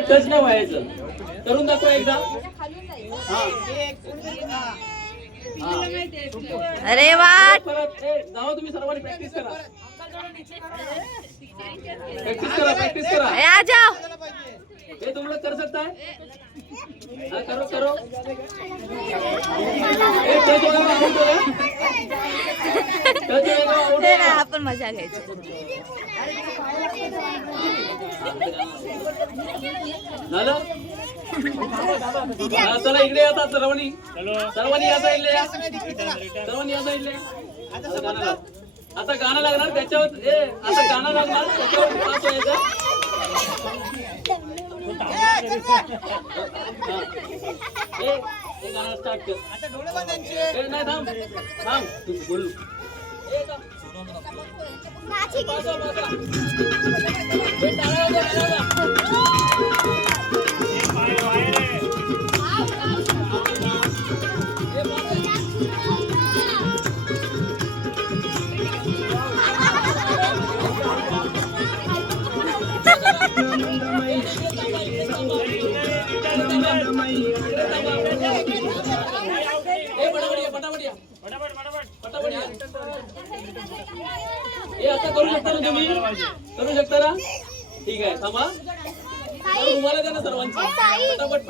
Touch नाही व्हायचं. करून दाखवा एकदा. अरे वा, जावा तुम्ही सर्वांनी प्रॅक्टिस करा. प्रॅक्टिस करा. आ जाओ. ये तुम लोग कर सकता है. हाँ करो. टच होगा आउट होगा. टच होगा आउट होगा. आपण मजा घ्यायची. झालं. चला इकडे आता सर्वांनी या साईडला या. सर्वांनी या साईडला. आता गाणं लागणार त्याच्यावर. आता गाणं लागणार त्याच्यावर पास व्हायचं. गाणं स्टार्ट कर. नाही थांब तू बोलू. आता करू शकता ना तुम्ही. करू शकता ना. ठीक आहे थांबा. रुमाला द्या ना सर्वांची. पटापट.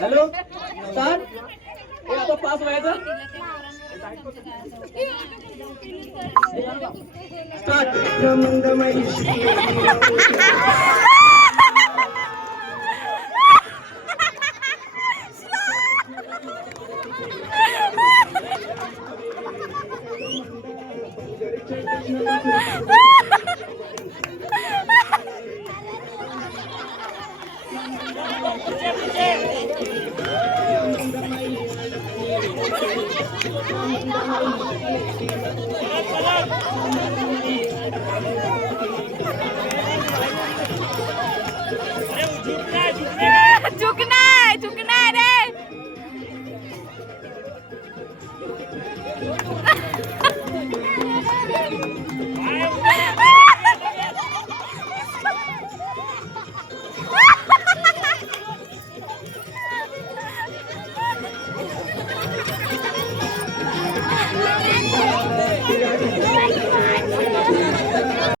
Hello start. आता पास व्हायचं. स्टार्ट. चला